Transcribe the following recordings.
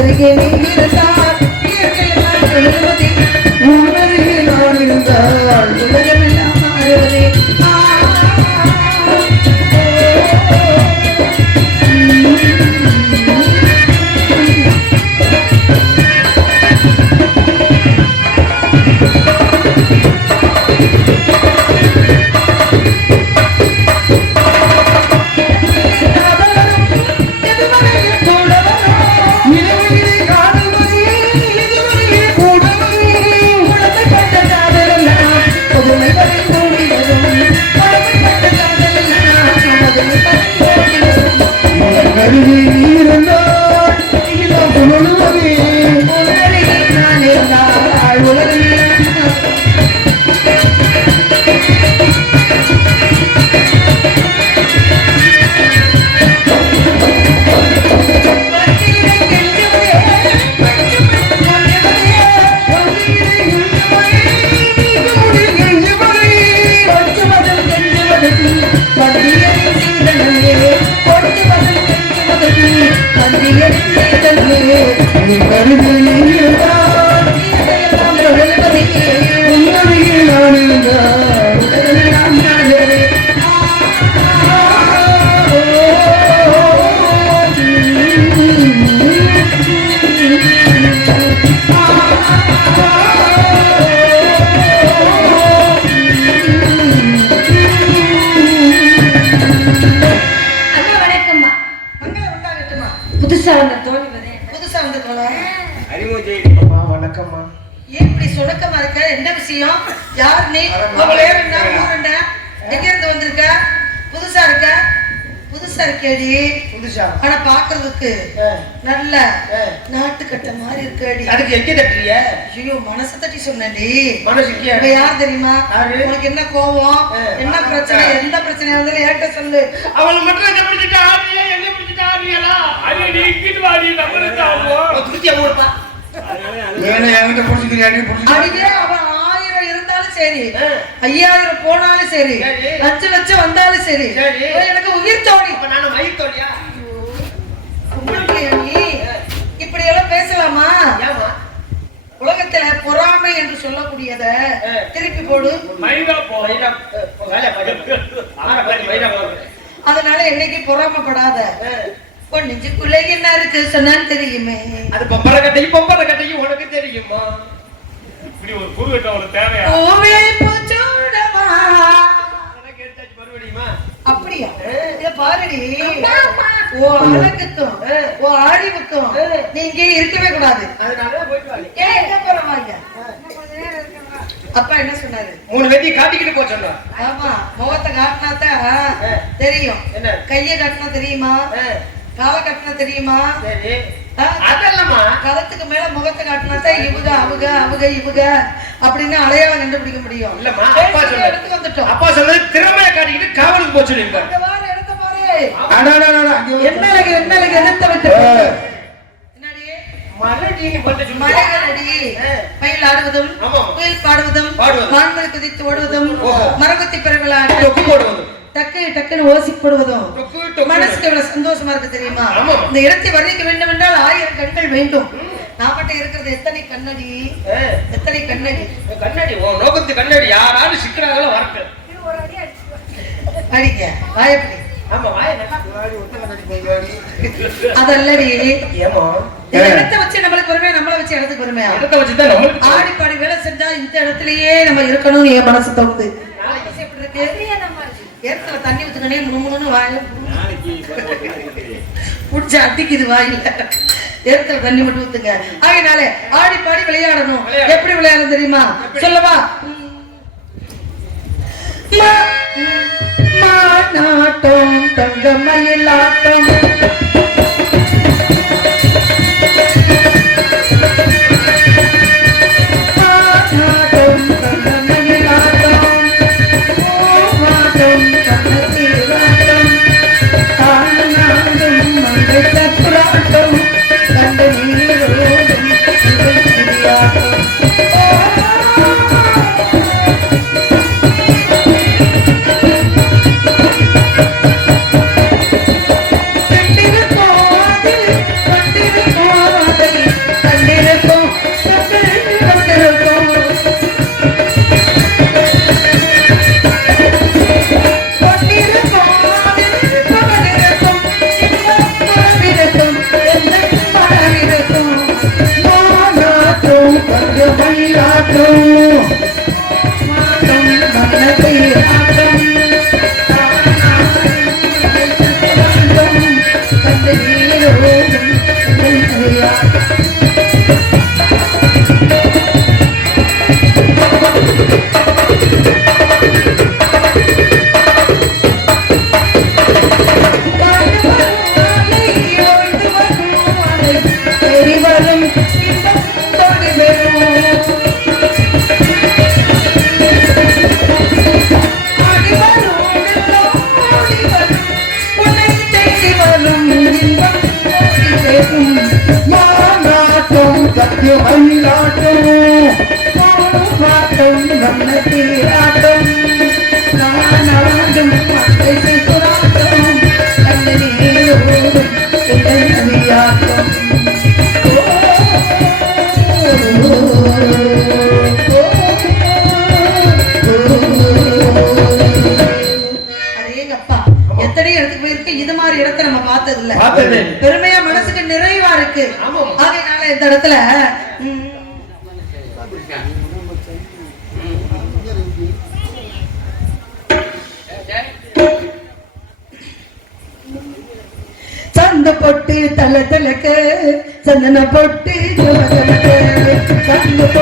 ನನಗೆ ನೀಡಿದ யார் நீ? உன் பேர் என்ன? ஊர் என்ன? எங்க இருந்து வந்திருக்க? புதுசா இருக்க? புதுசா இருக்கேடி. புதுசா? ஆனா பாக்குறதுக்கு நல்ல. நாட்டுக்கட்ட மாதிரி இருக்கடி. அதுக்கு எங்க தட்டுறிய? ஐயோ மனசை தட்டி சொன்னேன்டி. மனசுக்கு இப்ப யார் தெரியுமா? உனக்கு என்ன கோவம். என்ன பிரச்சனை? எந்த பிரச்சனையா இருந்தாலும் ஏன்ட்ட சொல்லு. அவளை மட்டும் என்ன பிடிச்சிட்டா என்ன பிடிச்சிட்டா அது நீ இங்கிட்டு வாடி நம்மளுக்கு ஆகும். போடுப்பா ஏன்னா என்கிட்ட பிடிச்சிக்கிறியா நீ பிடிச்சிக்கிறியா அடியே அவன் சரி. ஐயாயிரம் போனாலும் சரி. அஞ்சு லட்சம் வந்தாலும் சரி. எனக்கு உயிர் தோணி நான் மயிர் நீ? இப்படி எல்லாம் பேசலாமா உலகத்துல பொறாமை என்று சொல்லக்கூடியத. திருப்பி போடு. அதனால என்னைக்கு பொறாமைப்படாத? நெஞ்சுக்குள்ள என்ன இருக்கு? சொன்னான்னு தெரியுமே. அது பொம்பளை கட்டையும் பொம்பளை கட்டையும் உனக்கு தெரியுமா? இப்படி ஒரு குருவிட்ட ஒரு தேவையா? அப்படியா? இத பாருடி. ஓ அழகுக்கும் ஓ அறிவுக்கும் நீங்க இருக்கவே கூடாது. அப்பா என்ன சொன்னாரு? மூணு வெட்டி காட்டிக்கிட்டு போ சொன்னா. ஆமா முகத்தை காட்டினாத்தான் தெரியும். என்ன? கைய காட்டினா தெரியுமா? காலை காட்டினா தெரியுமா? சரி? அதெல்லாமா? களத்துக்கு மேல முகத்தை காட்டினாத்தான் இவுக அவுக அவுக இவுக அப்படின்னு அடையாளம் கண்டுபிடிக்க முடியும். இல்லம்மா அப்பா சொன்னது இடத்துக்கு வந்துட்டோம். அப்பா சொன்னது திறமையை காட்டிக்கிட்டு காவலுக்கு போச்சு வார இடத்த பாரு. என்ன என்ன? மலைகளடி ஆ. மயில் ஆடுவதும். குயில் பாடுவதும். மான்கள் குதித்து ஓடுவதும் ஓஹோ. மரகுத்தி பிறகுல டொக்கு டக்குன்னு ஓசி போடுவதும். மனசுக்கு எவ்வளவு சந்தோஷமா இருக்கு தெரியுமா? ஆமா. இந்த இடத்தை வர்ணிக்க வேண்டும் என்றால் ஆயிரம் கண்கள் வேண்டும். நான் மட்டும் இருக்கிறது எத்தனை கண்ணடி? எத்தனை கண்ணடி? கண்ணாடி உன் நோக்கத்து கண்ணாடி. யாராலும் சிக்கிறாங்களோ வரட்டு அடிக்க வாயப்படி ஆமா வாய நல்லா. அதல்லடி. ஏமா இடத்தை வச்சு நம்மளுக்கு பெருமையா நம்மள வச்சு இடத்துக்கு பெருமையா இடத்த வச்சுதான் நம்மளுக்கு ஆடி பாடி வேலை செஞ்சா இந்த இடத்துலயே நம்ம இருக்கணும்னு என் மனசு தோணுது. எப்படி இருக்கு ஏற்கனவே தண்ணி ஊத்துக்கனே முணுமுணுன்னு வாயில புடிச்சு அட்டிக்குது வாயில. ஏற்கனவே தண்ணி மட்டும் ஊத்துங்க. ஆகையினாலே ஆடி பாடி விளையாடணும். விளையாடு. எப்படி விளையாடணும் தெரியுமா? சொல்லவா? மா- மானாட்டம் தங்க மயிலாட்டம் நம்ம நான் ஆடும் சுராட்டம் எங்கள் நதியாட்டம் இடத்துக்கு போயிருக்கு இது மாதிரி இடத்தை நம்ம பார்த்தது இல்ல பார்த்தது. பெருமையா மனசுக்கு நிறைவா இருக்கு. ஆமாம். ஆகையினால இந்த இடத்துல చందన పొట్టి తల తలకే చందన పొట్టి తల తలకే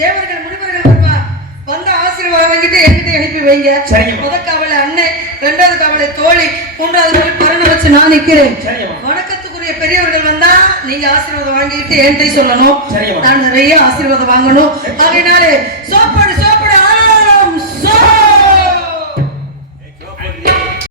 தேவர்கள் முனிவர்கள் வருவா வந்த ஆசீர்வாதம் வாங்கிட்டு என்கிட்ட அனுப்பி வைங்க. முத காவலை அண்ணன் இரண்டாவது காவலை தோழி மூன்றாவது காவலை பரண வச்சு நான் நிக்கிறேன். வணக்கத்துக்குரிய பெரியவர்கள் வந்தா நீங்க ஆசீர்வாதம் வாங்கிட்டு என்கிட்ட சொல்லணும். நான் நிறைய ஆசீர்வாதம் வாங்கணும் அதனாலே சோப்பாடு